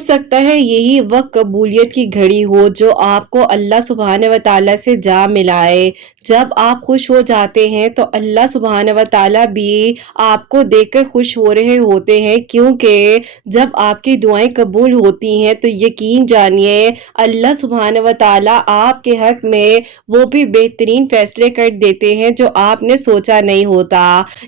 सकता है यही वक्त कबूलियत की घड़ी हो जो आपको अल्लाह सुब्हान व तआला से जा मिलाए। जब आप खुश हो जाते हैं तो अल्लाह सुब्हान व तआला भी आपको देखकर खुश हो रहे होते हैं, क्योंकि जब आपकी दुआएं कबूल होती हैं तो यकीन जानिए अल्लाह सुब्हान व तआला आपके हक में वो भी बेहतरीन फैसले कर देते हैं जो आपने सोचा नहीं होता।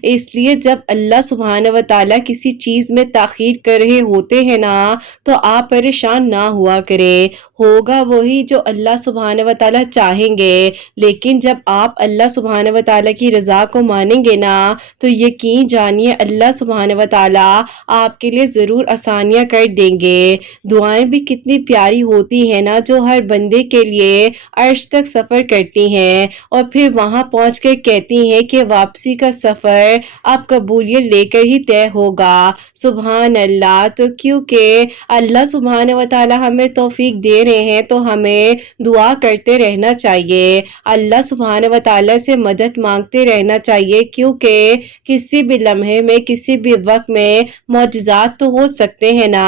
इसलिए जब अल्लाह सुब्हान व तआला किसी चीज में ताखीर कर रहे होते हैं ना, तो आप परेशान ना हुआ करें। होगा वही जो अल्लाह सुब्हान व तआला चाहेंगे। लेकिन जब आप अल्लाह सुब्हान व तआला की रज़ा को मानेंगे ना, तो यकीन जानिए अल्लाह सुब्हान व तआला आपके लिए ज़रूर आसानियाँ कर देंगे। दुआएं भी कितनी प्यारी होती हैं ना, जो हर बंदे के लिए अर्श तक सफ़र करती हैं और फिर वहाँ पहुँच कर कहती हैं कि वापसी का सफ़र अब कबूलियत लेकर ही तय होगा। सुभान अल्लाह। तो क्योंकि अल्लाह सुब्हान व तआला हमें तौफीक दे रहे हैं तो हमें दुआ करते रहना चाहिए, अल्लाह सुब्हान व तआला से मदद मांगते रहना चाहिए, क्योंकि किसी भी लम्हे में किसी भी वक्त में मौजज़ात तो हो सकते हैं ना।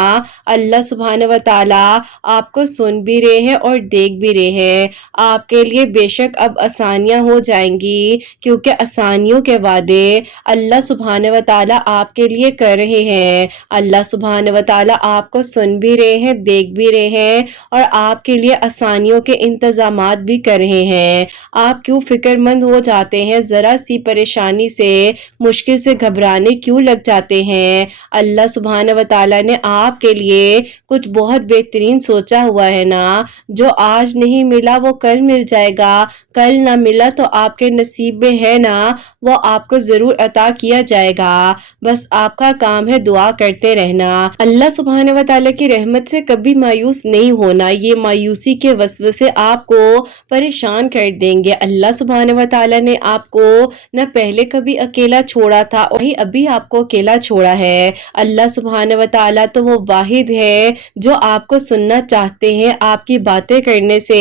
अल्लाह सुब्हान व तआला आपको सुन भी रहे हैं और देख भी रहे हैं। आपके लिए बेशक अब आसानियां हो जाएंगी, क्योंकि आसानियों के वादे अल्लाह सुब्हान व तआला आपके लिए कर रहे हैं। अल्लाह सुब्हान व तआला आपको सुन भी रहे हैं, देख भी रहे हैं और आपके लिए आसानियों के इंतजामात भी कर रहे हैं। आप क्यों फिक्रमंद हो जाते हैं? जरा सी परेशानी से, मुश्किल से घबराने क्यों लग जाते हैं? अल्लाह सुब्हान व तआला ने आपके लिए कुछ बहुत बेहतरीन सोचा हुआ है ना। जो आज नहीं मिला वो कल मिल जाएगा, कल ना मिला तो आपके नसीब में है ना, वो आपको जरूर अता किया जाएगा। बस आपका काम है दुआ करते रहना। अल्लाह सुब्हान व तआला की रहमत से कभी मायूस नहीं होना, ये मायूसी के वसवसे आपको परेशान कर देंगे। अल्लाह सुब्हान व तआला ने आपको न पहले कभी अकेला छोड़ा था और ही अभी आपको अकेला छोड़ा है। अल्लाह सुब्हान व तआला तो वो वाहिद है जो आपको सुनना चाहते हैं, आपकी बातें करने से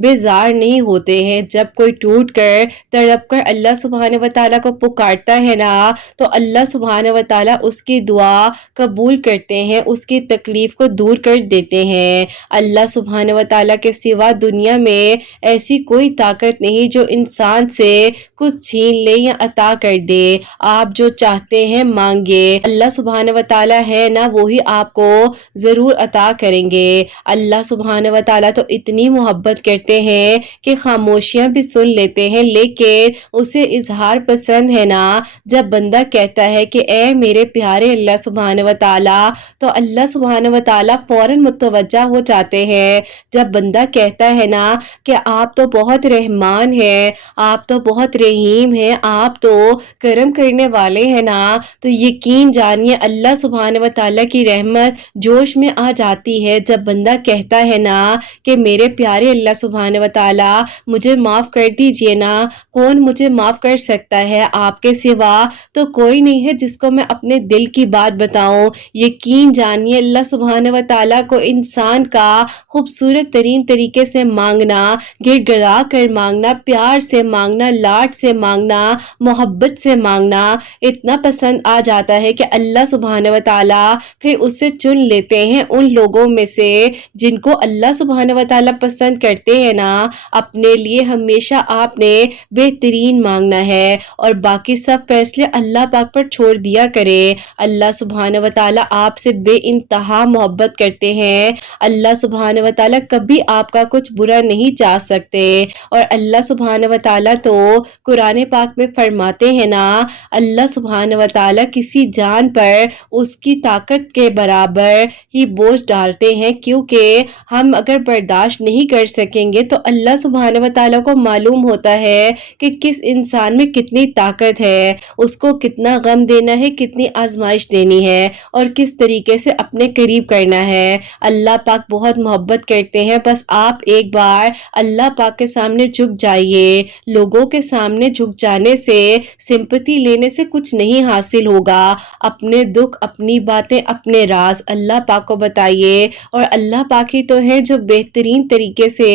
बेजार नहीं होते हैं। जब कोई टूट कर तड़प कर अल्लाह सुब्हान व तआला को पुकारता है ना, तो अल्लाह सुब्हान व तआला उसकी दुआ कबूल करते हैं, उसकी तकलीफ को दूर कर देते हैं। अल्लाह सुब्हान व तआला के सिवा दुनिया में ऐसी कोई ताकत नहीं जो इंसान से कुछ छीन ले या अता कर दे। आप जो चाहते हैं मांगे, अल्लाह सुब्हान व तआला है ना, वही आपको जरूर अता करेंगे। अल्लाह सुब्हान व तआला तो इतनी मोहब्बत करते हैं कि खामोशियां भी सुन लेते हैं, लेकिन उसे इजहार पसंद है ना। जब बंदा कहता है कि ए मेरे प्यारे अल्लाह सुब्हान व तआला, तो अल्लाह सुब्हान व तआला फौरन मुतवज्जा हो जाते हैं। जब बंदा कहता है ना कि आप तो बहुत रहमान हैं, आप तो बहुत रहीम हैं, आप तो करम करने वाले हैं ना, तो यकीन जानिए अल्लाह सुब्हान व तआला की रहमत जोश में आ जाती है। जब बंदा कहता है ना कि मेरे प्यारे अल्लाह सुब्हान व तआला मुझे माफ कर दीजिए ना, कौन मुझे माफ कर सकता है? आपके सिवा तो कोई नहीं है जिसको मैं अपने दिल की बात बताऊं। यकीन जानिए अल्लाह सुब्हान व तआला को इंसान का खूबसूरत तरीन तरीके से मांगना, गिड़गिड़ा कर मांगना, प्यार से मांगना, लाड से मांगना, मोहब्बत से मांगना इतना पसंद आ जाता है कि अल्लाह सुब्हान व तआला फिर उससे चुन लेते हैं उन लोगों में से जिनको अल्लाह सुब्हान व तआला पसंद करते हैं ना। अपने लिए हमेशा आपने बेहतरीन मांगना है और बाकी सब फैसले अल्लाह पाक पर छोड़ दिया करें। अल्लाह सुब्हान व तआला आपसे बेइंतहा मोहब्बत करते हैं। अल्लाह सुब्हान व तआला कभी आपका कुछ बुरा नहीं चाह सकते और अल्लाह सुब्हान व तआला तो कुरान पाक में फरमाते हैं ना, अल्लाह सुब्हान व तआला किसी जान पर उसकी ताकत के बराबर ही बोझ डालते हैं, क्योंकि हम अगर बर्दाश्त नहीं कर सकेंगे तो अल्लाह सुब्हान व तआला को मालूम होता है कि किस इंसान में कितनी ताकत है, उसको कितना गम देना है, कितनी आजमाइश देनी है और किस तरीके से अपने करीब करना है। अल्लाह पाक बहुत मोहब्बत करते हैं। बस आप एक बार अल्लाह पाक के सामने झुक जाइए। लोगों के सामने झुक जाने से, सिंपैथी लेने से कुछ नहीं हासिल होगा। अपने दुख, अपनी बातें, अपने राज अल्लाह पाक को बताइए और अल्लाह पाक ही तो है जो बेहतरीन तरीके से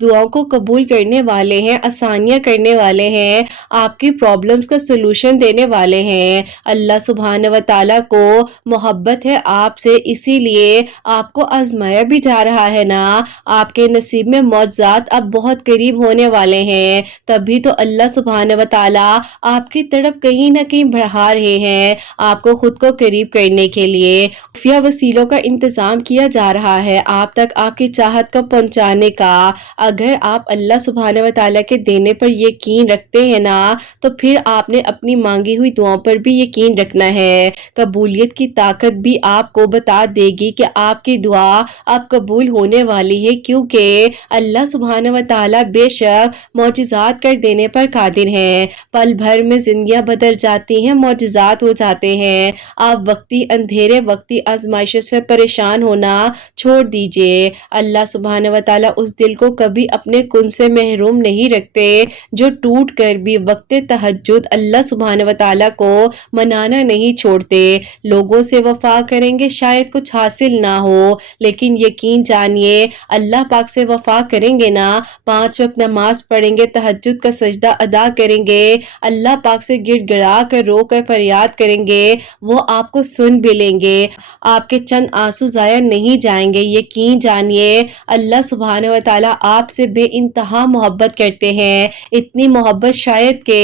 दुआओं को कबूल करने वाले हैं, आसानियां करने वाले हैं, आपकी प्रॉब्लम्स का सलूशन देने वाले हैं। अल्लाह सुब्हान व तआला को मोहब्बत है आपसे, इसीलिए लिए आपको आजमाया भी जा रहा है ना, आपके नसीब में मौजज़ात अब बहुत करीब होने वाले हैं, तभी तो अल्लाह सुब्हानहू व तआला आपकी तरफ कहीं ना कहीं बढ़ा रहे हैं, आपको खुद को करीब करने के लिए खुफिया वसीलों का इंतजाम किया जा रहा है आप तक आपकी चाहत को पहुंचाने का। अगर आप अल्लाह सुब्हानहू व तआला के देने पर यकीन रखते हैं ना, तो फिर आपने अपनी मांगी हुई दुआओं पर भी यकीन रखना है। कबूलियत की ताकत भी आपको बता देगी कि आपकी दुआ अब कबूल होने वाली है, क्योंकि अल्लाह सुब्हानहू व तआला बेशक मौजिज़ात कर देने पर कादिर हैं। पल भर में जिंदगियां बदल जाती हैं, मौजिज़ात हो जाते हैं। आप वक्ती अंधेरे वक्ती आजमाइशों से परेशान होना छोड़ दीजिए। अल्लाह सुब्हानहू व तआला उस दिल को कभी अपने कुन से महरूम नहीं रखते जो टूट कर भी वक्त तहज्जुद अल्लाह सुब्हानहू व तआला को मनाना नहीं छोड़ते। लोगों से वफा करेंगे शायद कुछ हासिल ना हो, लेकिन यकीन जानिए अल्लाह पाक से वफा करेंगे ना, 5 वक्त नमाज पढ़ेंगे, तहज्जुद का सजदा अदा करेंगे, अल्लाह पाक से गिड़गिड़ा कर रो कर फरियाद करेंगे, वो आपको सुन भी लेंगे। आपके चंद आंसू जाया नहीं जाएंगे। यकीन जानिए अल्लाह सुब्हानहू व तआला आपसे बेइंतहा मोहब्बत करते हैं, इतनी मोहब्बत शायद के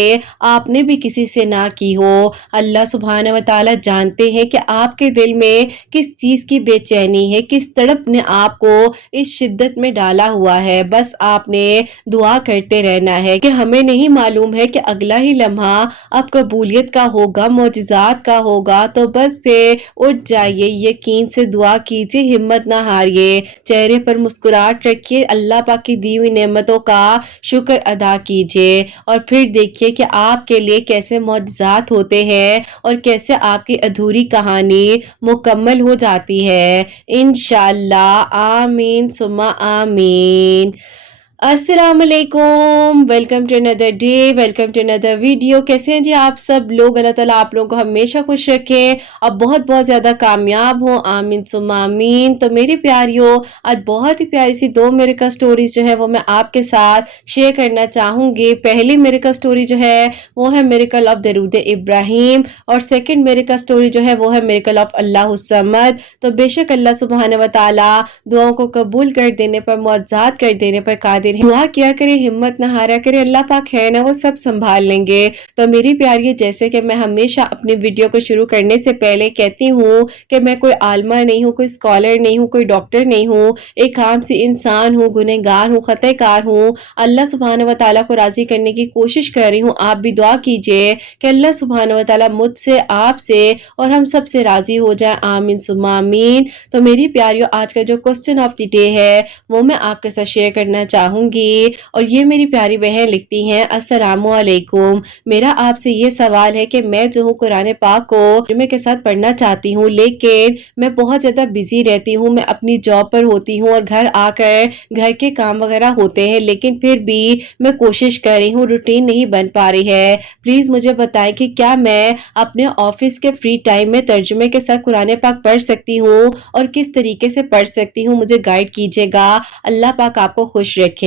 आपने भी किसी से ना की हो। अल्लाह सुब्हानहू व तआला जानते हैं कि आपके दिल में किस चीज की बेचैनी है, किस तड़प ने आपको इस शिद्दत में डाला हुआ है। बस आपने दुआ करते रहना है कि हमें नहीं मालूम है कि अगला ही लम्हा अब कबूलियत का होगा, मौजिज़ात का होगा, तो बस फिर उठ जाइए, यकीन से दुआ कीजिए, हिम्मत ना हारिए, चेहरे पर मुस्कुराहट रखिए, अल्लाह पाक की दी हुई नेमतों का शुक्र अदा कीजिए और फिर देखिए कि आपके लिए कैसे मौजिज़ात होते हैं और कैसे आपकी अधूरी कहानी मुकम्मल हो जाती है इंशाअल्लाह। आमीन सुम्मा आमीन। अस्सलाम वालेकुम, welcome to another day, welcome to another video. कैसे हैं जी आप सब लोग? अल्लाह ताला आप लोगों को हमेशा खुश रखे और बहुत बहुत ज़्यादा कामयाब हो, आमीन सुम्मा आमीन। तो मेरी प्यारियों, आज बहुत ही प्यारी सी 2 मेरिकल स्टोरीज जो है वो मैं आपके साथ शेयर करना चाहूँगी। पहली मेरिकल स्टोरी जो है वो है मेरिकल ऑफ दरूद इब्राहिम और सेकेंड मेरिकल स्टोरी जो है वो है मेरिकल ऑफ अल्लाह समद। तो बेशक अल्लाह सुब्हानहू व तआला दुआओं को कबूल कर देने पर, मौजज़ात कर देने पर कादिर। दुआ किया करे, हिम्मत ना हारा करे, अल्लाह पाक है ना, वो सब संभाल लेंगे। तो मेरी प्यारी, जैसे कि मैं हमेशा अपनी वीडियो को शुरू करने से पहले कहती हूँ कि मैं कोई आलमा नहीं हूँ, कोई स्कॉलर नहीं हूँ, कोई डॉक्टर नहीं हूँ, एक आम सी इंसान हूँ, गुनहगार हूँ, खतकार हूँ। अल्लाह सुब्हानहू व तआला को राजी करने की कोशिश कर रही हूँ। आप भी दुआ कीजिए कि अल्लाह सुब्हानहू व तआला मुझसे, आपसे और हम सब से राजी हो जाए, आमीन सुम्मा आमीन। तो मेरी प्यारियों, आज का जो क्वेश्चन ऑफ द डे है वो मैं आपके साथ शेयर करना चाहूँगी और ये मेरी प्यारी बहन लिखती हैं, अस्सलामु अलैकुम। मेरा आपसे ये सवाल है कि मैं जो हूँ कुरान पाक को जुमे के साथ पढ़ना चाहती हूँ, लेकिन मैं बहुत ज़्यादा बिजी रहती हूँ, मैं अपनी जॉब पर होती हूँ और घर आकर घर के काम वगैरह होते हैं, लेकिन फिर भी मैं कोशिश कर रही हूँ, रूटीन नहीं बन पा रही है। प्लीज़ मुझे बताएं कि क्या मैं अपने ऑफिस के फ्री टाइम में तर्जुमे के साथ कुरान पाक पढ़ सकती हूँ और किस तरीके से पढ़ सकती हूँ, मुझे गाइड कीजिएगा। अल्लाह पाक आपको खुश रखें।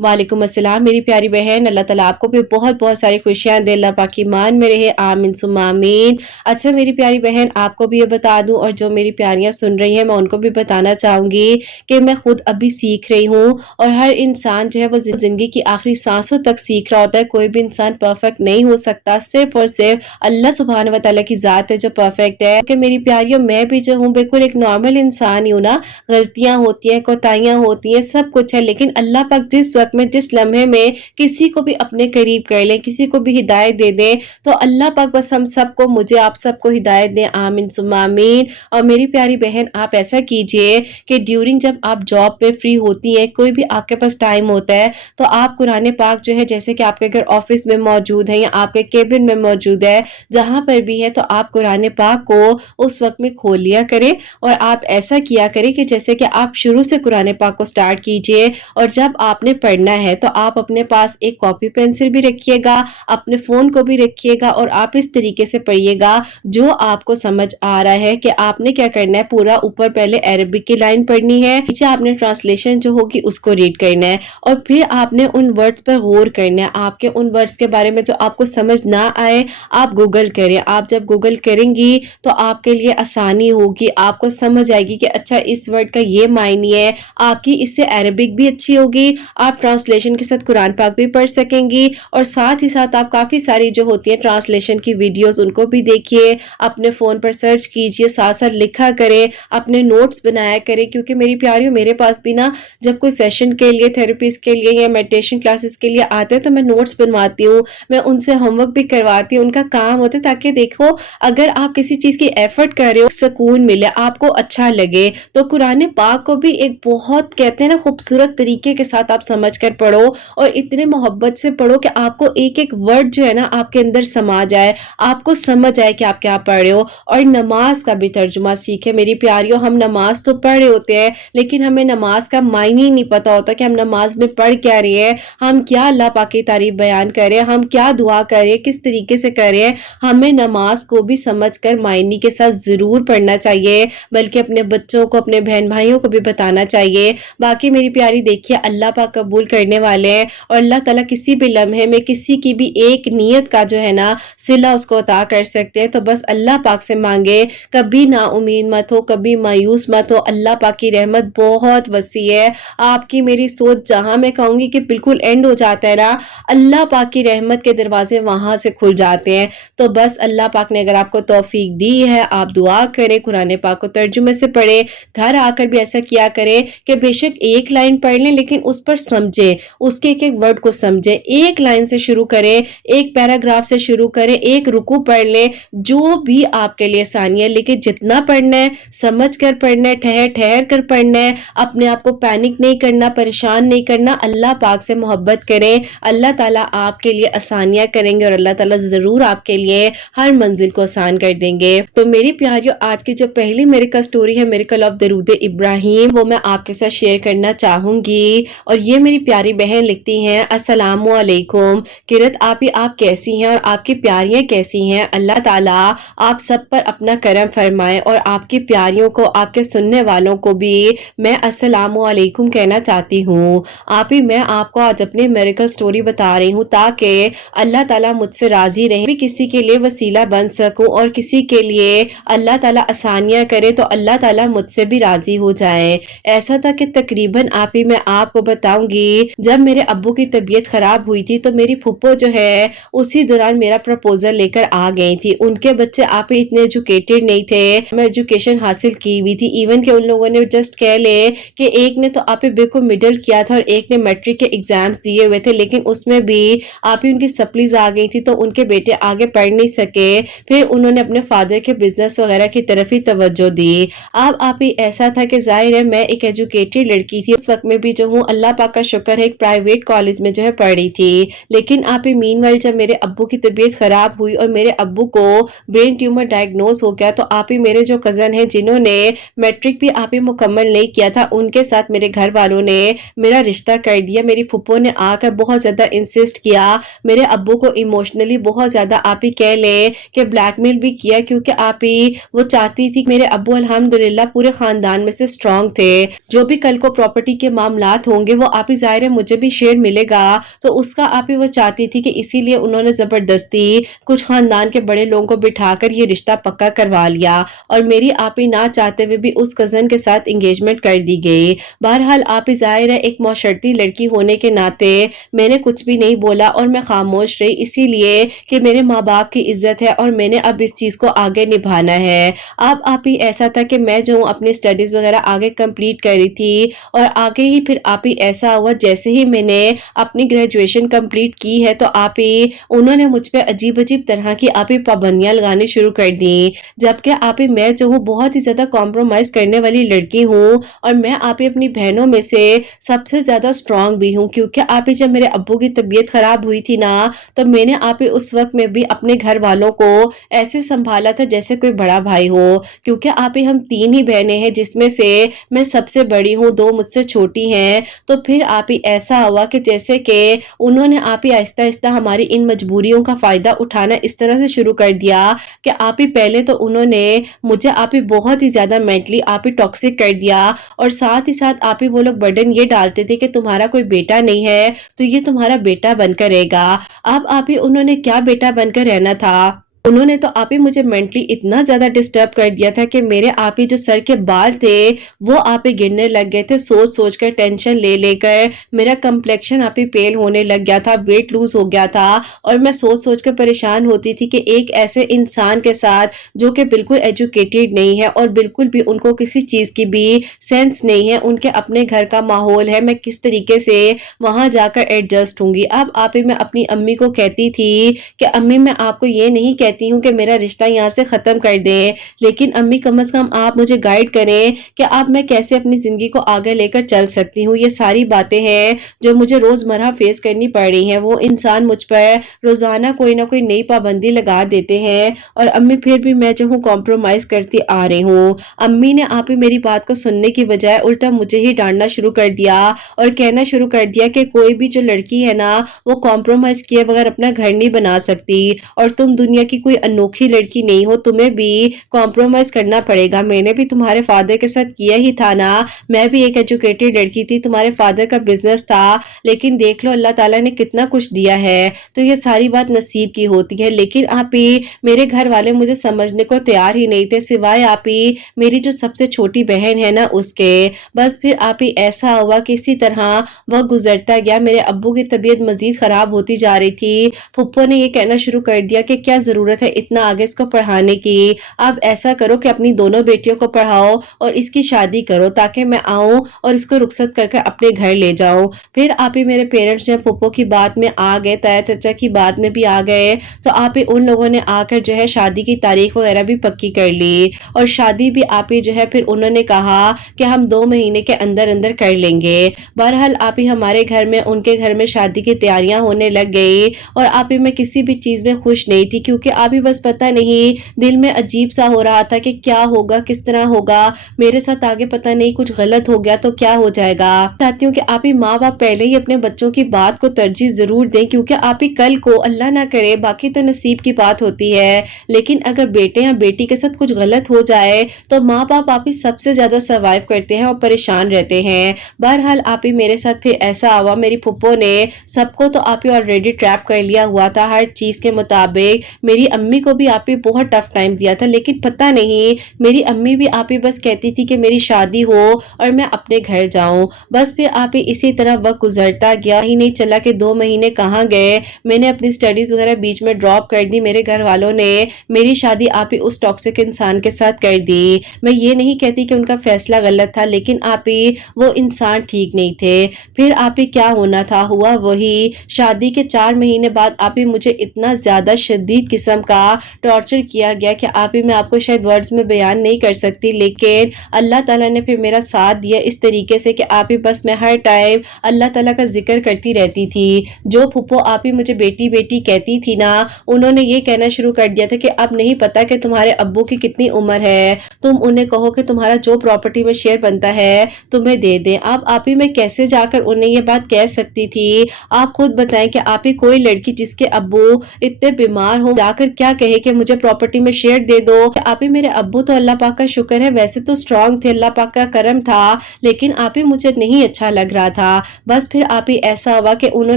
वालेकुम अस्सलाम मेरी प्यारी बहन, अल्लाह ताला आपको भी बहुत बहुत सारी खुशियां दे, अल्लाह पाक की मान में रहे, आमीन सुम्मा आमीन। अच्छा मेरी प्यारी बहन, आपको भी ये बता दूं और जो मेरी प्यारियां सुन रही हैं मैं उनको भी बताना चाहूंगी कि मैं खुद अभी सीख रही हूँ और हर इंसान जो है वो जिंदगी की आखिरी सांसों तक सीख रहा होता है। कोई भी इंसान परफेक्ट नहीं हो सकता, सिर्फ और सिर्फ अल्लाह सुब्हानहू व तआला की जात है जो परफेक्ट है। कि मेरी प्यारियों, मैं भी जो हूँ बिल्कुल एक नॉर्मल इंसान ही हूँ ना, गलतियां होती हैं, कोताहियां होती हैं, सब कुछ है, लेकिन अल्लाह पाक जिस वक्त में, जिस लम्हे में किसी को भी अपने करीब कर ले, किसी को भी हिदायत दे दे, तो अल्लाह पाक बस हम सबको, मुझे आप सबको हिदायत दे, आमीन सुम्मा आमीन। और मेरी प्यारी बहन, आप ऐसा कीजिए कि ड्यूरिंग जब आप जॉब पे फ्री होती हैं, कोई भी आपके पास टाइम होता है, तो आप कुरान पाक जो है, जैसे कि आपके घर ऑफिस में मौजूद है या आपके केबिन में मौजूद है, जहां पर भी है, तो आप कुरान पाक को उस वक्त में खोल लिया करें और आप ऐसा किया करें कि जैसे कि आप शुरू से कुरान पाक को स्टार्ट कीजिए और जब आपने पढ़ना है तो आप अपने पास एक कॉपी पेंसिल भी रखिएगा, अपने फ़ोन को भी रखिएगा और आप इस तरीके से पढ़िएगा जो आपको समझ आ रहा है कि आपने क्या करना है। पूरा ऊपर पहले अरबिक की लाइन पढ़नी है, नीचे आपने ट्रांसलेशन जो होगी उसको रीड करना है और फिर आपने उन वर्ड्स पर गौर करना है। आपके उन वर्ड्स के बारे में जो आपको समझ ना आए आप गूगल करें। आप जब गूगल करेंगी तो आपके लिए आसानी होगी, आपको समझ आएगी कि अच्छा इस वर्ड का ये मायने है। आपकी इससे अरबिक भी अच्छी होगी, आप ट्रांसलेशन के साथ कुरान पाक भी पढ़ सकेंगी और साथ ही साथ आप काफ़ी सारी जो होती है ट्रांसलेशन की वीडियोस उनको भी देखिए, अपने फ़ोन पर सर्च कीजिए, साथ साथ लिखा करें, अपने नोट्स बनाया करें। क्योंकि मेरी प्यारियों मेरे पास भी ना जब कोई सेशन के लिए, थेरेपीज के लिए या मेडिटेशन क्लासेस के लिए आते हैं तो मैं नोट्स बनवाती हूँ, मैं उनसे होमवर्क भी करवाती हूँ, उनका काम होता है ताकि देखो अगर आप किसी चीज़ की एफर्ट कर रहे हो, सुकून मिले, आपको अच्छा लगे। तो कुरान पाक को भी एक बहुत कहते हैं ना खूबसूरत तरीके के साथ आप समझ कर पढ़ो और इतने मोहब्बत से पढ़ो कि आपको एक एक वर्ड जो है ना आपके अंदर समा जाए, आपको समझ आए कि आप क्या पढ़ रहे हो। और नमाज का भी तर्जुमा सीखे मेरी प्यारियों। हम नमाज तो पढ़ रहे होते हैं लेकिन हमें नमाज का मायने ही नहीं पता होता कि हम नमाज में पढ़ क्या रहे हैं, हम क्या अल्लाह पाक की तारीफ बयान कर रहे हैं, हम क्या दुआ कर रहे हैं, किस तरीके से कर रहे हैं। हमें नमाज को भी समझकर मायने के साथ ज़रूर पढ़ना चाहिए, बल्कि अपने बच्चों को, अपने बहन भाइयों को भी बताना चाहिए। बाकी मेरी प्यारी देखिए अल्लाह पाक कबूल करने वाले हैं और अल्लाह ताला किसी भी लम्हे में किसी की भी एक नीयत का जो है ना सिला उसको अता कर सकते हैं। तो बस अल्लाह पाक से मांगे, कभी ना उम्मीद मत हो, कभी मायूस मत हो। अल्लाह पाक की रहमत बहुत वसी है। आपकी मेरी सोच जहां मैं कहूंगी कि बिल्कुल एंड हो जाता है ना, अल्लाह पाक की रहमत के दरवाजे वहां से खुल जाते हैं। तो बस अल्लाह पाक ने अगर आपको तौफीक दी है, आप दुआ करें, कुरान पाक को तर्जुमे से पढ़े, घर आकर भी ऐसा किया करें कि बेशक एक लाइन पढ़ लें लेकिन उस पर समझे, उसके एक एक वर्ड को समझे। एक लाइन से शुरू करें, एक पैराग्राफ से शुरू करें, एक रुकू पढ़ लें, जो भी आपके लिए आसानी है। लेकिन जितना पढ़ना है समझ कर पढ़ना है, ठहर ठहर कर पढ़ना है, अपने आप को पैनिक नहीं करना, परेशान नहीं करना। अल्लाह पाक से मोहब्बत करें, अल्लाह ताला आपके लिए आसानियां करेंगे और अल्लाह ताला जरूर आपके लिए हर मंजिल को आसान कर देंगे। तो मेरी प्यारियों आज की जो पहली मेरिकल स्टोरी है, मेरिकल ऑफ दरूद इब्राहिम, वो मैं आपके साथ शेयर करना चाहूंगी। और ये मेरी प्यारी बहन लिखती हैं, अस्सलामु अलैकुम किरत आपी, आप कैसी हैं और आपकी प्यारियां कैसी हैं। अल्लाह ताला आप सब पर अपना करम फरमाए और आपकी प्यारियों को, आपके सुनने वालों को भी मैं अस्सलामु अलैकुम कहना चाहती हूँ। आप ही मैं आपको आज अपनी मेरिकल स्टोरी बता रही हूँ ताकि अल्लाह ताला मुझसे राजी रहे, भी किसी के लिए वसीला बन सकूं और किसी के लिए अल्लाह ताला आसानियां करे तो अल्लाह ताला मुझसे भी राजी हो जाए। ऐसा था कि तकरीबन आप ही मैं आपको बताऊंगी, जब मेरे अब्बू की तबीयत खराब हुई थी तो मेरी फुप्पो जो है उसी दौरान मेरा प्रपोजल लेकर आ गई थी। उनके बच्चे आप ही इतने एजुकेटेड नहीं थे, मैं एजुकेशन हासिल की हुई थी। इवन के उन लोगों ने जस्ट कह ले कि एक ने तो आप ही बिल्कुल मिडिल किया था और एक ने मैट्रिक के एग्जाम्स दिए हुए थे, लेकिन उसमें भी आप ही उनकी सप्लीज आ गई थी तो उनके बेटे आगे पढ़ नहीं सके। फिर उन्होंने अपने फादर के बिजनेस वगैरह की तरफ ही तवज्जो दी। अब आप ही ऐसा था कि जाहिर है मैं एक एजुकेटेड लड़की थी, उस वक्त में भी जो हूँ अल्लाह पाक का शुक्र है एक प्राइवेट कॉलेज में जो है पढ़ रही थी। लेकिन आप ही मीनवाइल जब मेरे अब्बू की तबीयत खराब हुई और मेरे अब्बू को ब्रेन ट्यूमर डायग्नोज हो गया, तो आप ही मेरे जो कजन है जिन्होंने मैट्रिक भी आप ही मुकम्मल नहीं किया था, उनके साथ मेरे घर वालों ने मेरा रिश्ता कर दिया। मेरी फुप्पो ने आकर बहुत ज्यादा इंसिस्ट किया, मेरे अब्बू को इमोशनली बहुत ज्यादा आप ही कह ले कि ब्लैकमेल भी किया, क्योंकि आप ही वो चाहती थी। मेरे अब्बू अल्हम्दुलिल्लाह पूरे खानदान में से स्ट्रांग थे, जो भी कल को प्रॉपर्टी के मामलात होंगे वो आप ही जाहिर है मुझे भी शेयर मिलेगा, तो उसका आप ही वो चाहती थी कि इसीलिए उन्होंने जबरदस्ती कुछ खानदान के बड़े लोगों को बिठाकर ये रिश्ता पक्का करवा लिया और मेरी आप ही ना चाहते हुए भी उस कजन के साथ एंगेजमेंट कर दी गई। बहरहाल आप ही जाहिर है एक मौशरती लड़की होने के नाते मैंने कुछ भी नहीं बोला और मैं खामोश रही, इसीलिए कि मेरे माँ बाप की इज्जत है और मैंने अब इस चीज को आगे निभाना है। अब आप ही ऐसा था कि मैं जो अपनी स्टडीज वगैरह आगे कंप्लीट कर रही थी और आगे ही फिर आप ही ऐसा हुआ जैसे ही मैंने अपनी ग्रेजुएशन कंप्लीट की है तो आप ही उन्होंने मुझ पे अजीब अजीब तरह की आप ही पाबंदियां लगानी शुरू कर दी। जबकि आप ही मैं जो हूँ बहुत ही ज्यादा कॉम्प्रोमाइज करने वाली लड़की हूँ और मैं आप ही अपनी बहनों में से सबसे ज्यादा स्ट्रांग भी हूँ, क्योंकि आप ही जब मेरे अब्बू की तबीयत खराब हुई थी ना तो मैंने आप ही उस वक्त में भी अपने घर वालों को ऐसे संभाला था जैसे कोई बड़ा भाई हो, क्योंकि आप ही हम 3 ही बहनें हैं जिसमें से मैं सबसे बड़ी हूँ, 2 मुझसे छोटी हैं। तो پھر آپ ہی ایسا ہوا کہ جیسے کہ انہوں نے آپ ہی آہستہ آہستہ ہماری ان مجبوریوں کا فائدہ اٹھانا اس طرح سے شروع کر دیا کہ آپ ہی پہلے تو انہوں نے مجھے آپ ہی بہت ہی زیادہ مینٹلی آپ ہی ٹاکسک کر دیا، اور ساتھ ہی ساتھ آپ ہی وہ لوگ برڈن یہ ڈالتے تھے کہ تمہارا کوئی بیٹا نہیں ہے تو یہ تمہارا بیٹا بن کر رہے گا۔ اب آپ ہی انہوں نے کیا بیٹا بن کر رہنا تھا، انہوں نے تو آپ ہی مجھے مینٹلی اتنا زیادہ ڈسٹرب کر دیا تھا کہ میرے آپ ہی جو سر کے بال تھے وہ آپ ہی گرنے لگ گئے تھے، سوچ سوچ کر ٹینشن لے لے کر میرا کمپلیکشن آپ ہی پیل ہونے لگ گیا تھا، ویٹ لوز ہو گیا تھا، اور میں سوچ سوچ کر پریشان ہوتی تھی کہ ایک ایسے انسان کے ساتھ جو کہ بالکل ایجوکیٹڈ نہیں ہے اور بالکل بھی ان کو کسی چیز کی بھی سینس نہیں ہے، ان کے اپنے گھر کا ماحول ہے، میں کس طریقے سے وہاں جا کر ایڈجسٹ ہوں گی۔ اب آپ ہی میں اپنی امی کو کہتی تھی کہ امی میں آپ کو یہ نہیں کہتی ہوں کہ میرا رشتہ یہاں سے ختم کر دیں، لیکن امی کم از کم آپ مجھے گائیڈ کریں کہ اب میں کیسے اپنی زندگی کو آگے لے کر چل سکتی ہوں۔ یہ ساری باتیں ہیں جو مجھے روزمرہ فیس کرنی پڑ رہی ہیں، وہ انسان مجھ پر روزانہ کوئی نہ کوئی نئی پابندی لگا دیتے ہیں، اور امی پھر بھی میں جو ہوں کمپرومائز کرتی آ رہی ہوں۔ امی نے آپ ہی میری بات کو سننے کی بجائے الٹا مجھے ہی ڈانٹنا شروع کر دیا اور کہنا شروع کر دیا کہ کوئی بھی جو لڑکی ہے نا وہ کمپرومائز کیے بغیر اپنا گھر نہیں بنا سکتی، اور تم دنیا کی کوئی انوکھی لڑکی نہیں ہو، تمہیں بھی کمپرومائز کرنا پڑے گا۔ میں نے بھی تمہارے فادر کے ساتھ کیا ہی تھا نا، میں بھی ایک ایجوکیٹڈ لڑکی تھی، تمہارے فادر کا بزنس تھا، لیکن دیکھ لو اللہ تعالیٰ نے کتنا کچھ دیا ہے، تو یہ ساری بات نصیب کی ہوتی ہے۔ لیکن آپ ہی میرے گھر والے مجھے سمجھنے کو تیار ہی نہیں تھے، سوائے آپ ہی میری جو سب سے چھوٹی بہن ہے نا اس کے۔ بس پھر آپ ہی ایسا ہوا کہ اسی طرح وہ گزرتا گیا، میرے ابو کی طبیعت مزید خراب ہوتی جا رہی تھی، پھپھو نے یہ کہنا شروع کر دیا کہ کیا ضرورت ہے اتنا آگے اس کو پڑھانے کی، اب ایسا کرو کہ اپنی دونوں بیٹیوں کو پڑھاؤ اور اس کی شادی کرو تاکہ میں آؤں اور اس کو رخصت کر کے اپنے گھر لے جاؤں۔ پھر آپ ہی میرے پیرنٹس جو پھپھو کی بات میں آ گئے، تایا چچا کی بات میں بھی آ گئے، تو آپ ہی ان لوگوں نے آ کر جو ہے شادی کی تاریخ وغیرہ بھی پکی کر لی، اور شادی بھی آپ ہی جو ہے پھر انہوں نے کہا کہ ہم 2 مہینے کے اندر اندر کر لیں گے۔ بہرحال آپ ہی ہمارے گھر میں ان کے گھر میں شادی کی تیاریاں ہونے لگ گئی، اور آپ ہی میں کسی بھی چیز میں خوش نہیں تھی، کیونکہ آپ ہی بس پتہ نہیں دل میں عجیب سا ہو رہا تھا کہ کیا ہوگا، کس طرح ہوگا میرے ساتھ آگے، پتہ نہیں کچھ غلط ہو گیا تو کیا ہو جائے گا۔ چاہتی ہوں کہ آپ ہی ماں باپ پہلے ہی اپنے بچوں کی بات کو ترجیح ضرور دیں، کیونکہ آپ ہی کل کو اللہ نہ کرے، باقی تو نصیب کی بات ہوتی ہے، لیکن اگر بیٹے یا بیٹی کے ساتھ کچھ غلط ہو جائے تو ماں باپ آپ ہی سب سے زیادہ سروائیو کرتے ہیں اور پریشان رہتے ہیں۔ بہرحال آپ ہی میرے ساتھ پھر ایسا ہوا، میری پھپھو نے سب کو تو آپ ہی آلریڈی ٹریپ کر لیا ہوا تھا ہر چیز کے مطابق، میری امی کو بھی آپ ہی بہت ٹف ٹائم دیا تھا، لیکن پتہ نہیں میری امی بھی آپ ہی بس کہتی تھی کہ میری شادی ہو اور میں اپنے گھر جاؤں۔ بس پھر آپ ہی اسی طرح وقت گزرتا گیا، ہی نہیں چلا کہ 2 مہینے کہاں گئے، میں نے اپنی سٹڈیز وغیرہ بیچ میں ڈراپ کر دی، میرے گھر والوں نے میری شادی آپ ہی اس ٹاکسک انسان کے ساتھ کر دی۔ میں یہ نہیں کہتی کہ ان کا فیصلہ غلط تھا، لیکن آپ ہی وہ انسان ٹھیک نہیں تھے۔ پھر آپ ہی کیا ہونا تھا ہوا وہی، شادی کے 4 مہینے بعد آپ ہی مجھے اتنا زیادہ شدید قسم کا ٹارچر کیا گیا کہ آپ ہی میں آپ کو شاید ورڈز میں بیان نہیں کر سکتی، لیکن اللہ تعالیٰ نے پھر میرا ساتھ دیا اس طریقے سے کہ آپ ہی بس میں ہر ٹائم اللہ تعالیٰ کا ذکر کرتی رہتی تھی۔ جو پھپھو آپ ہی مجھے بیٹی بیٹی کہتی تھی نا، انہوں نے یہ کہنا شروع کر دیا تھا کہ اب نہیں پتا کہ تمہارے ابو کی کتنی عمر ہے، تم انہیں کہو کہ تمہارا جو پراپرٹی میں شیئر بنتا ہے تمہیں دے دیں۔ اب آپ ہی میں کیسے جا کر انہیں یہ بات کہہ سکتی تھی، آپ خود بتائیں کہ آپ ہی کوئی لڑکی جس کے ابو اتنے بیمار ہوں جا کر کیا کہے کہ مجھے پراپرٹی میں شیئر دے دو۔ آپ ہی میرے ابو تو اللہ پاک کا شکر ہے ویسے تو اسٹرانگ تھے، اللہ پاک کا کرم تھا، لیکن آپ ہی مجھے نہیں اچھا لگ رہا تھا۔ بس پھر آپ ہی ایسا ہوا کہ انہوں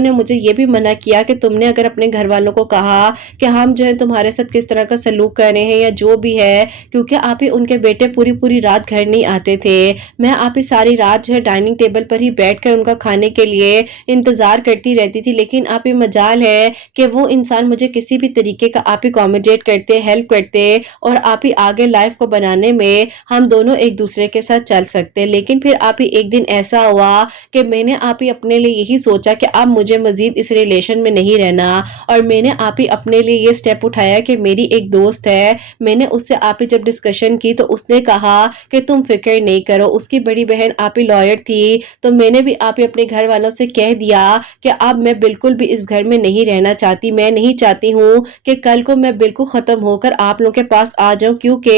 نے مجھے یہ بھی منع کیا کہ تم نے اگر اپنے گھر والوں کو کہا کہ ہم جو ہے تمہارے ساتھ کس طرح کا سلوک کر رہے ہیں یا جو بھی ہے، کیونکہ آپ ہی ان کے بیٹے پوری پوری رات گھر نہیں آتے تھے، میں آپ ہی ساری رات جو ہے ڈائننگ ٹیبل پر ہی بیٹھ کر ان کا کھانے کے لیے انتظار کرتی رہتی تھی، لیکن آپ ہی مجال ہے کہ وہ انسان مجھے کسی بھی طریقے کا آپ ہی اکوموڈیٹ کرتے، ہیلپ کرتے، اور آپ ہی آگے لائف کو بنانے میں ہم دونوں ایک دوسرے کے ساتھ چل سکتے۔ لیکن پھر آپ ہی ایک دن ایسا ہوا کہ میں نے آپ ہی اپنے لیے یہی سوچا کہ اب مجھے مزید اس ریلیشن میں نہیں رہنا، اور میں نے آپ ہی اپنے لیے یہ سٹیپ اٹھایا کہ میری ایک دوست ہے، میں نے اس سے آپ ہی جب ڈسکشن کی تو اس نے کہا کہ تم فکر نہیں کرو، اس کی بڑی بہن آپ ہی لائر تھی، تو میں نے بھی آپ ہی اپنے گھر والوں سے کہہ دیا کہ اب میں بالکل بھی اس گھر میں نہیں رہنا چاہتی، میں نہیں چاہتی ہوں کہ کل को मैं बिल्कुल खत्म होकर आप लोगों के पास आ जाऊं, क्योंकि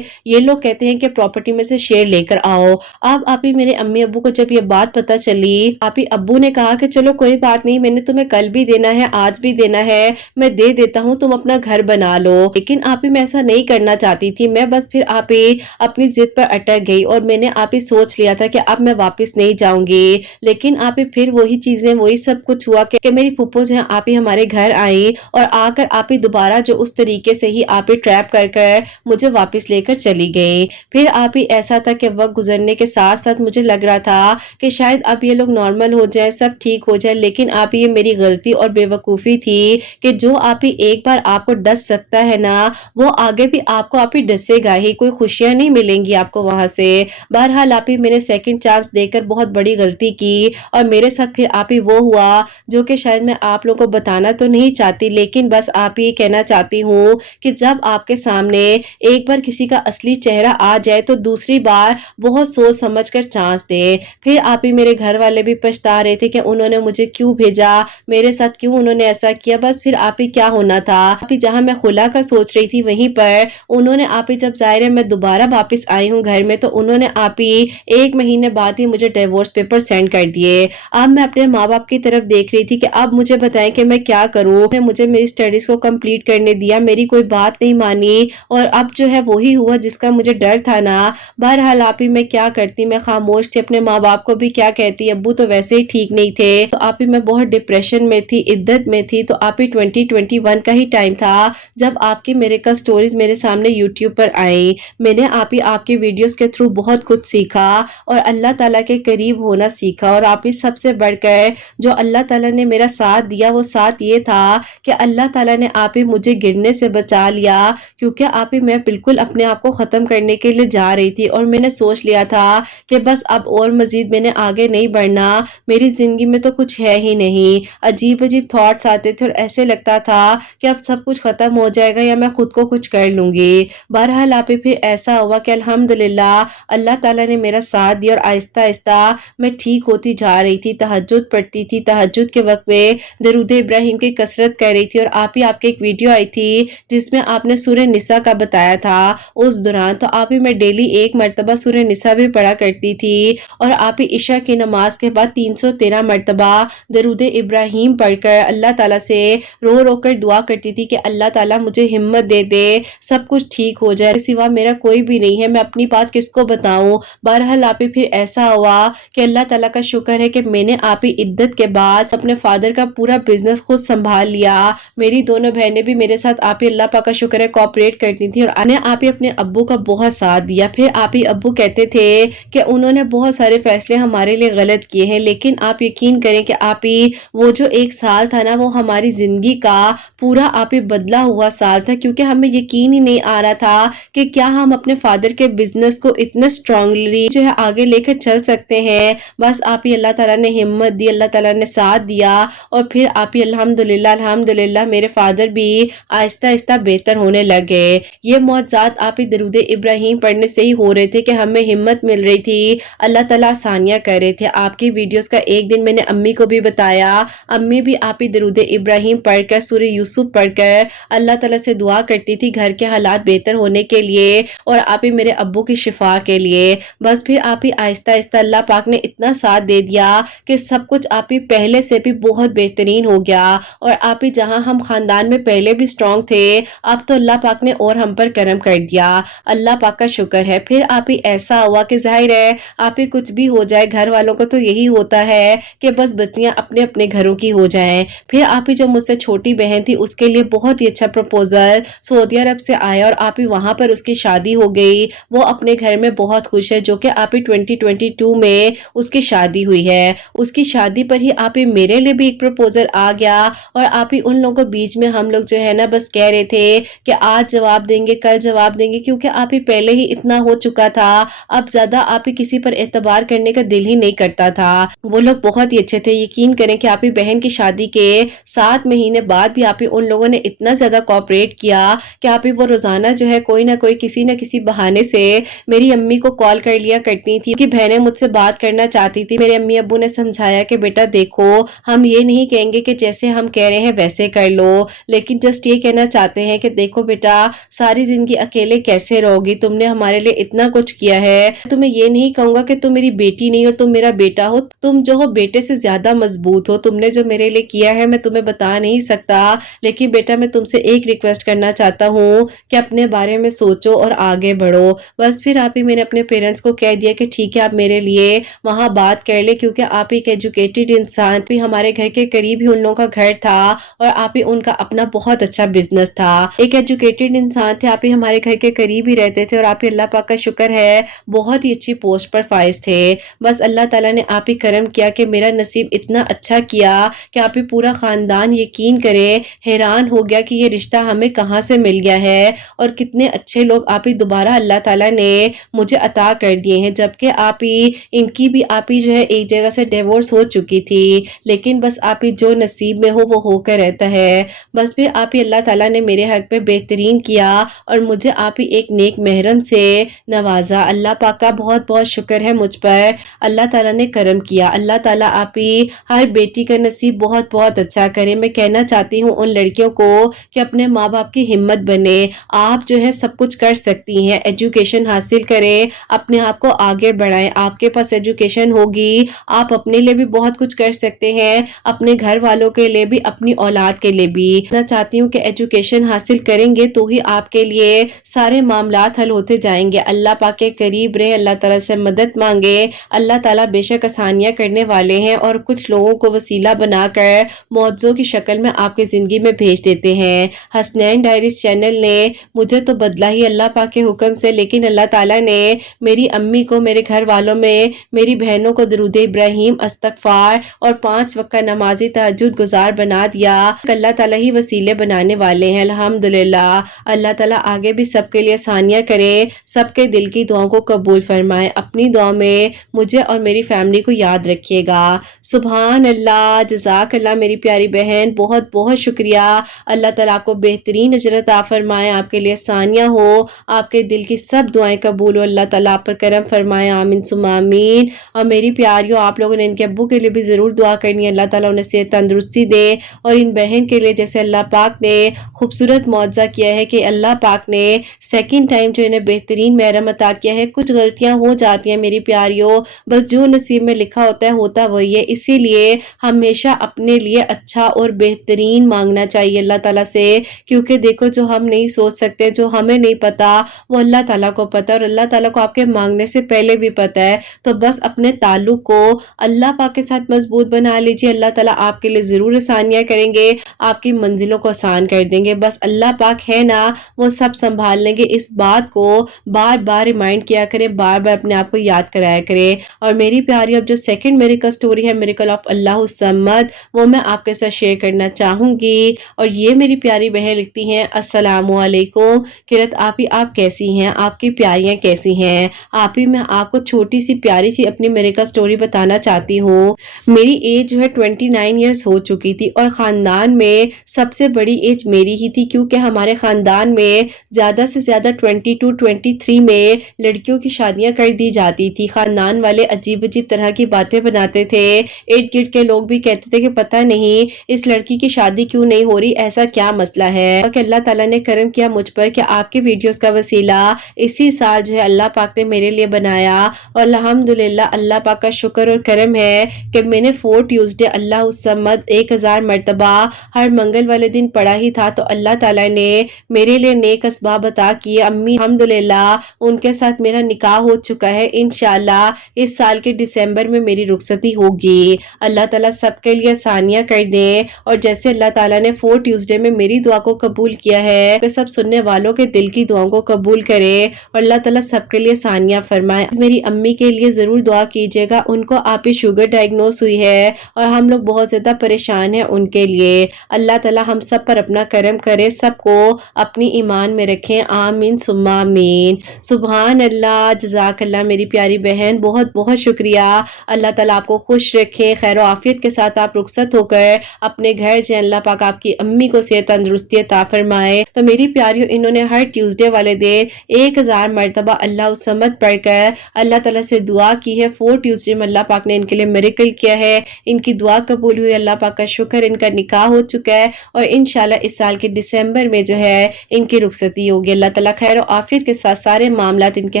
ये लोग कहते हैं कि प्रॉपर्टी में से शेयर लेकर आओ। अब आप ही मेरे अम्मी अब्बू को जब ये बात पता चली, आप ही अब्बू ने कहा कि चलो कोई बात नहीं, मैंने तुम्हें कल भी देना है, आज भी देना है, मैं दे देता हूँ, तुम अपना घर बना लो। लेकिन आप ही मैं ऐसा नहीं करना चाहती थी। मैं बस फिर आप ही अपनी जिद पर अटक गई और मैंने आप ही सोच लिया था कि अब मैं वापस नहीं जाऊंगी। लेकिन आप ही फिर वही चीजें, वही सब कुछ हुआ कि मेरी फूफो जो है आप ही हमारे घर आई और आकर आप ही दोबारा जो उस तरीके से ही आप ही ट्रैप कर कर मुझे वापस लेकर चली गई। फिर आप ही ऐसा था कि वक्त गुजरने के साथ साथ मुझे लग रहा था कि शायद अब ये लोग नॉर्मल हो जाए, सब ठीक हो जाए। लेकिन आप ये मेरी गलती और बेवकूफ़ी थी कि जो आप ही एक बार आपको डस सकता है ना, वो आगे भी आपको आप ही डसेगा ही, कोई खुशियां नहीं मिलेंगी आपको वहां से। बहरहाल आप ही मैंने सेकंड चांस देकर बहुत बड़ी गलती की और मेरे साथ फिर आप ही वो हुआ जो कि शायद मैं आप लोगों को बताना तो नहीं चाहती, लेकिन बस आप ही कहना चाहती हूँ कि जब आपके सामने एक बार किसी का असली चेहरा आ जाए तो दूसरी बार बहुत सोच समझ कर चांस दे। फिर आप ही मेरे घर वाले भी पछता रहे थे कि उन्होंने मुझे क्यों भेजा, मेरे साथ क्यों उन्होंने ऐसा किया। बस फिर आप ही क्या होना था, आप ही जहां मैं खुला का सोच रही थी वहीं पर उन्होंने आप ही, जब जाहिर है मैं दोबारा वापस आई हूँ घर में, तो उन्होंने आप ही 1 महीने बाद ही मुझे डिवोर्स पेपर सेंड कर दिए। अब मैं अपने माँ बाप की तरफ देख रही थी कि अब मुझे बताएं कि मैं क्या करूँ। उन्होंने मुझे मेरी स्टडीज को कंप्लीट करने दिया, मेरी कोई बात नहीं मानी और अब जो है वही हुआ जिसका मुझे डर था ना। बहरहाल आप ही मैं क्या करती, मैं खामोश थी, अपने माँ बाप को भी क्या कहती, अब्बू तो वैसे ही ठीक नहीं थे। तो आप ही मैं बहुत डिप्रेशन में थी, इद्दत में थी। तो आप ही 2021 का ही टाइम था जब आपकी मेरे का स्टोरीज मेरे सामने यूट्यूब पर आई। मैंने आप ही आपकी वीडियोस के थ्रू बहुत कुछ सीखा और अल्लाह ताला के करीब होना सीखा। और आप ही सबसे बढ़कर जो अल्लाह ताला ने मेरा साथ दिया, वो साथ ये था कि अल्लाह ताला ने आप ही मुझे गिरने से बचा लिया, क्योंकि आप ही मैं बिल्कुल अपने आप को ख़त्म करने के लिए जा रही थी और मैंने सोच लिया था कि बस अब और मज़ीद मैंने आगे नहीं बढ़ना, मेरी ज़िंदगी में तो कुछ है ही नहीं। अजीब अजीब थॉट्स आते थे और ऐसे लगता था कि अब सब कुछ ख़त्म हो जाएगा या मैं खुद को कुछ कर लूँगी। बहरहाल आप ही फिर ऐसा हुआ कि अल्हम्दुलिल्लाह अल्लाह ताला ने मेरा साथ दिया और आहिस्ता आहिस्ता मैं ठीक होती जा रही थी। तहज्जुद पढ़ती थी, तहज्जुद के वक्त में दरूद इब्राहिम की कसरत कर रही थी और आप ही आपकी एक वीडियो आई थी जिसमें आपने सूरह निसा का बताया था उस दौरान। तो आप ही मैं डेली 1 मरतबा सूरह निसा भी पढ़ा करती थी और आप ही इशा की नमाज के बाद 313 मरतबा दरूद इब्राहिम पढ़कर अल्लाह ताला से रो रो कर दुआ करती थी कि अल्लाह ताला मुझे हिम्मत दे दे, सब कुछ ठीक हो जाए, सिवा मेरा कोई भी नहीं है, मैं अपनी बात किसको बताऊं। बहरहाल आप ही फिर ऐसा हुआ कि अल्लाह ताला का शुक्र है कि मैंने आप ही इद्दत के बाद अपने फादर का पूरा बिजनेस खुद संभाल लिया। मेरी दोनों बहनें भी मेरे साथ आप ही अल्लाह पाक का शुक्र है कोऑपरेट करती थी और मैंने आप ही अपने अब्बू का बहुत साथ दिया। फिर आप ही अब्बू कहते थे कि उन्होंने बहुत सारे फैसले हमारे लिए गलत किए हैं, लेकिन आप यकीन करें कि आप ही वो जो 1 साल था ना, वो हमारी जिंदगी का पूरा आप ही बदला हुआ साल था, क्योंकि हमें यकीन ही नहीं आ रहा था कि क्या हम अपने फादर के बिजनेस को इतने स्ट्रांगली जो है आगे लेकर चल सकते हैं। बस आप ही अल्लाह ताला ने हिम्मत दी, अल्लाह ताला ने साथ दिया और फिर आप ही अल्हम्दुलिल्लाह अल्हम्दुलिल्लाह मेरे फादर भी आहिस्ता आहिस्ता बेहतर होने लगे। ये मौजज़ात आप ही दरूद इब्राहिम पढ़ने से ही हो रहे थे कि हमें हिम्मत मिल रही थी, अल्लाह ताला आसानियाँ कर रहे थे। आपकी वीडियोस का एक दिन मैंने अम्मी को भी बताया, अम्मी भी आप ही दरूद इब्राहिम पढ़कर सूरह यूसुफ पढ़कर अल्लाह ताला से दुआ करती थी घर के हालात बेहतर होने के लिए और आप ही मेरे अब्बू की शिफा के लिए। बस फिर आप ही आहिस्ता आहिस्ता अल्लाह पाक ने इतना साथ दे दिया कि सब कुछ आप ही पहले से भी बहुत बेहतरीन हो गया और आप ही जहां हम खानदान में पहले भी स्ट्रांग थे, अब तो अल्लाह पाक ने और हम पर करम कर दिया। अल्लाह पाक का शुक्र है। फिर आप ही ऐसा हुआ कि जाहिर है आप ही कुछ भी हो जाए, घर वालों को तो यही होता है कि बस बच्चियां अपने अपने घरों की हो जाएं। फिर आप ही जो मुझसे छोटी बहन थी उसके लिए बहुत ही अच्छा प्रपोजल सऊदी अरब से आया और आप ही वहां पर उसकी शादी हो गई। वो अपने घर में बहुत खुश है, जो कि आप ही 2022 में उसकी शादी हुई है। उसकी शादी पर ही आप ही मेरे लिए भी एक प्रपोजल आ गया और आप ही उन लोगों के बीच में हम लोग जो है ना बस कह रहे थे कि आज जवाब देंगे, कल जवाब देंगे, क्योंकि आप ही पहले ही इतना हो चुका था, अब ज्यादा आप ही किसी पर एतबार करने का दिल ही नहीं करता था। वो लोग बहुत ही अच्छे थे, यकीन करें कि आप ही बहन की शादी के 7 महीने बाद भी आप ही उन लोगों ने इतना ज्यादा कोऑपरेट किया कि आप ही वो रोजाना जो है कोई ना कोई किसी न किसी बहाने से मेरी अम्मी को कॉल कर लिया करती थी कि बहनें मुझसे बात करना चाहती थी। मेरे अम्मी अब्बू ने समझाया कि बेटा देखो, हम ये नहीं कहेंगे कि जैसे हम कह रहे हैं वैसे कर लो, लेकिन जस्ट ये कहना चाहते हैं कि देखो बेटा, सारी जिंदगी अकेले कैसे रहोगी, तुमने हमारे लिए इतना कुछ किया है। तुम्हें ये नहीं कहूंगा कि तुम मेरी बेटी नहीं हो, तुम मेरा बेटा हो, तुम जो हो बेटे से ज्यादा मजबूत हो। तुमने जो मेरे लिए किया है मैं तुम्हें बता नहीं सकता, लेकिन बेटा मैं तुमसे एक रिक्वेस्ट करना चाहता हूँ कि अपने बारे में सोचो और आगे बढ़ो। बस फिर आप ही मैंने अपने पेरेंट्स को कह दिया कि ठीक है आप मेरे लिए वहां बात कर ले, क्योंकि आप एक एजुकेटेड इंसान भी, हमारे घर के करीब ही उन लोगों का घर था और आप ही उनका अपना बहुत अच्छा बिजनेस था। एक एजुकेटेड इंसान थे, आप ही हमारे घर के करीब ही रहते थे और आप ही अल्लाह पाक का शुक्र है बहुत ही अच्छी पोस्ट पर फाइज थे। बस अल्लाह ताला ने आप ही करम किया कि मेरा नसीब इतना अच्छा किया कि आप ही पूरा खानदान यकीन करे हैरान हो गया कि ये रिश्ता हमें कहाँ से मिल गया है और कितने अच्छे लोग आप ही दोबारा अल्लाह ताला ने मुझे अता कर दिए हैं। जबकि आप ही इनकी भी आप ही जो है एक जगह से डिवोर्स हो चुकी थी, लेकिन बस आप ही जो नसीब में हो वो होकर रहता है। बस फिर आप ही अल्लाह ताला ने मेरे हक में बेहतरीन किया और मुझे आप ही एक नेक महरम से नवाजा। अल्लाह पाक का बहुत बहुत शुक्र है मुझ पर, अल्लाह ताला ने करम किया। अल्लाह ताला आप ही हर बेटी का नसीब बहुत बहुत अच्छा करे। मैं कहना चाहती हूँ उन लड़कियों को कि अपने माँ बाप की हिम्मत बने, आप जो है सब कुछ कर सकती हैं। एजुकेशन हासिल करें, अपने आप को आगे बढ़ाएं। आपके पास एजुकेशन होगी, आप अपने लिए भी बहुत कुछ कर सकते हैं, अपने घर वालों के लिए भी, अपनी औलाद के लिए भी। मैं चाहती हूँ कि एजुकेशन हासिल करेंगे तो ही आपके लिए सारे मामलात हल होते जाएंगे। अल्लाह पाक के करीब रहे, अल्लाह ताला से मदद मांगे। अल्लाह ताला बेशक आसानियां करने वाले हैं और कुछ लोगों को वसीला बनाकर मौजों की शक्ल में आपकी जिंदगी में भेज देते हैं। हसनैन डायरीज चैनल ने मुझे तो बदला ही अल्लाह पाक के हुक्म से, लेकिन अल्लाह ताला ने मेरी अम्मी को, मेरे घर वालों में मेरी बहनों को दरूद इब्राहिम, इस्तगफार और 5 वक्त का नमाजी तहज्जुद गुजार बना दिया। अल्लाह ताला ही वसीले बनाने वाले हैं। अल्हम्दुलिल्लाह। अल्लाह ताला आगे भी सबके लिए आसानियां करे, सबके दिल की दुआओं को कबूल फरमाए। अपनी दुआ में मुझे और मेरी फैमिली को याद रखिएगा। सुभान अल्लाह, जज़ाक अल्लाह मेरी प्यारी बहन, बहुत बहुत शुक्रिया। अल्लाह ताला आपको बेहतरीन अजर अता फरमाए, आपके लिए आसानियां हो, आपके दिल की सब दुआएं कबूल हो, अल्लाह ताला आप पर करम फरमाए। आमीन सुम्मा आमीन। और मेरी प्यारियों, आप लोगों ने इनके अब्बू के लिए भी ज़रूर दुआ करनी है, अल्लाह ताला उन्हें सेहत तंदुरुस्ती दे। और इन बहन के लिए जैसे अल्लाह पाक ने खूबसूरत मुआवजा किया है कि अल्लाह पाक ने सेकंड टाइम जो इन्हें बेहतरीन महरम अता किया है। कुछ गलतियां हो जाती हैं मेरी प्यारियों, बस जो नसीब में लिखा होता है होता वही है, इसीलिए हमेशा अपने लिए अच्छा और बेहतरीन मांगना चाहिए अल्लाह ताला से, क्योंकि देखो जो हम नहीं सोच सकते, जो हमें नहीं पता, वो अल्लाह ताला को पता, और अल्लाह ताला को आपके मांगने से पहले भी पता है। तो बस अपने ताल्लुक को अल्लाह पाक के साथ मजबूत बना लीजिए, अल्लाह ताला आपके लिए जरूर आसानियां करेंगे, आपकी मंजिलों को आसान कर देंगे। बस अल्लाह पाक है ना, वो सब संभाल लेंगे। इस बात को बार बार रिमाइंड किया करें, बार बार अपने आप को याद कराया करें। और मेरी प्यारी, अब जो सेकंड मिरेकल स्टोरी है, मिरेकल ऑफ अल्लाह सम्मद, वो मैं आपके साथ शेयर करना चाहूंगी। और ये मेरी प्यारी बहन लिखती हैं, अस्सलामु अलैकुम किरत आप ही, आप कैसी हैं, आपकी प्यारियां कैसी हैं। आप ही, मैं आपको छोटी सी प्यारी सी अपनी मिरेकल स्टोरी बताना चाहती हूँ। मेरी एज जो है 29 ईयर्स हो चुकी थी और खानदान में सबसे बड़ी एज मेरी ही थी, क्योंकि हमारे खानदान में ज्यादा से ज्यादा 22-23 में लड़कियों की शादियां कर दी जाती थी। खानदान वाले अजीब अजीब तरह की बातें बनाते थे, इर्द गिर्द के लोग भी कहते थे कि पता नहीं इस लड़की की शादी क्यों नहीं हो रही, ऐसा क्या मसला है। कि अल्लाह ताला ने करम किया मुझ पर कि आपके वीडियोस का वसीला इसी साल जो है अल्लाह पाक ने मेरे लिए बनाया। और अल्हम्दुलिल्लाह, अल्लाह पाक का शुक्र और करम है कि मैंने 4 ट्यूसडे अल्लाह सम्मद 1000 मरतबा हर मंगल वाले दिन पढ़ा ही था। तो अल्लाह ताला ने मेरे लिए नेक असबाब अता किए। अम्मी अल्हम्दुलिल्लाह, उनके साथ मेरा निकाह हो चुका है। इंशाल्लाह इस साल के दिसंबर में मेरी रुखसती होगी। अल्लाह ताला सबके लिए आसानियां कर दे। और जैसे अल्लाह ताला ने 4 ट्यूसडे में मेरी दुआ को कबूल किया है, तो सब सुनने वालों के दिल की दुआओं को कबूल करे और अल्लाह ताला सबके लिए आसानियां फरमाए। मेरी अम्मी के लिए जरूर दुआ कीजिएगा, उनको आप ही शुगर डायग्नोस हुई है और हम लोग बहुत ज्यादा परेशान हैं उनके लिए। अल्लाह ताला हम सब पर अपना करम करे, सबको अपनी ईमान में रखें। आमीन सुम्मा आमीन। सुभान अल्लाह, जज़ाक अल्लाह मेरी प्यारी बहन, बहुत बहुत शुक्रिया। अल्लाह ताला आपको खुश रखे, खैर आफियत के साथ आप रुखसत होकर अपने घर जाएं। अल्लाह पाक आपकी अम्मी को सेहत तंदुरुस्ती अता फरमाए। तो मेरी प्यारियों, इन्होंने हर ट्यूसडे वाले दिन 1000 मरतबा अल्लाह सम्मद पढ़कर अल्लाह ताला से दुआ की है। 4 ट्यूसडे में अल्लाह पाक ने इनके लिए मिरेकल किया है, इनकी दुआ कबूल हुई, अल्लाह पाक का शुक्र, इनका निकाह हो चुका है और इंशाल्लाह اس سال کے دسمبر میں جو ہے ان کی رخصتی ہوگی۔ اللہ تعالیٰ خیر و عافیت کے ساتھ سارے معاملات ان کے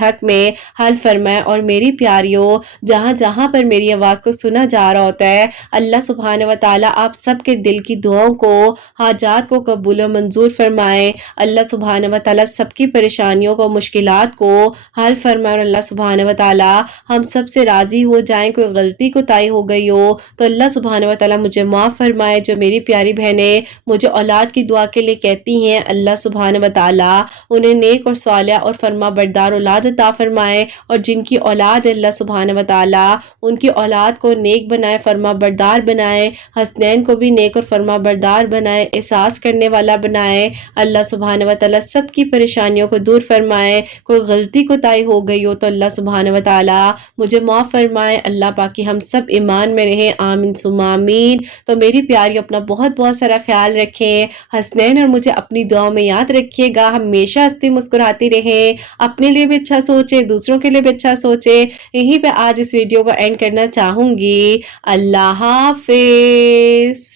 حق میں حل فرمائے۔ اور میری پیاریوں، جہاں جہاں پر میری آواز کو سنا جا رہا ہوتا ہے، اللہ سبحانہ و تعالیٰ آپ سب کے دل کی دعاؤں کو، حاجات کو قبول و منظور فرمائے۔ اللہ سبحانہ و تعالیٰ سب کی پریشانیوں کو، مشکلات کو حل فرمائے، اور اللہ سبحانہ و تعالیٰ ہم سب سے راضی ہو جائیں۔ کوئی غلطی کوتاہی ہو گئی ہو تو اللہ سبحانہ و تعالیٰ مجھے معاف فرمائے۔ جو میری پیاری بہنیں مجھے اولاد کی دعا کے لیے کہتی ہیں، اللہ سبحانہ و تعالیٰ انہیں نیک اور صالح اور فرما بردار اولاد عطا فرمائے، اور جن کی اولاد اللہ سبحانہ و تعالیٰ ان کی اولاد کو نیک بنائے، فرما بردار بنائے، حسنین کو بھی نیک اور فرما بردار بنائے، احساس کرنے والا بنائے۔ اللہ سبحانہ و تعالیٰ سب کی پریشانیوں کو دور فرمائے۔ کوئی غلطی کوتاہی ہو گئی ہو تو اللہ سبحانہ و تعالیٰ مجھے معاف فرمائے۔ اللہ پاکی ہم سب ایمان میں رہیں، آمین ثم آمین۔ تو میری پیاری اپنا بہت بہت سارا خیال رکھیں، حسنین اور مجھے اپنی دعاؤں میں یاد رکھیے گا۔ ہمیشہ ہنستی مسکراتی رہیں، اپنے لیے بھی اچھا سوچیں، دوسروں کے لیے بھی اچھا سوچیں۔ یہیں پہ آج اس ویڈیو کو اینڈ کرنا چاہوں گی۔ اللہ حافظ۔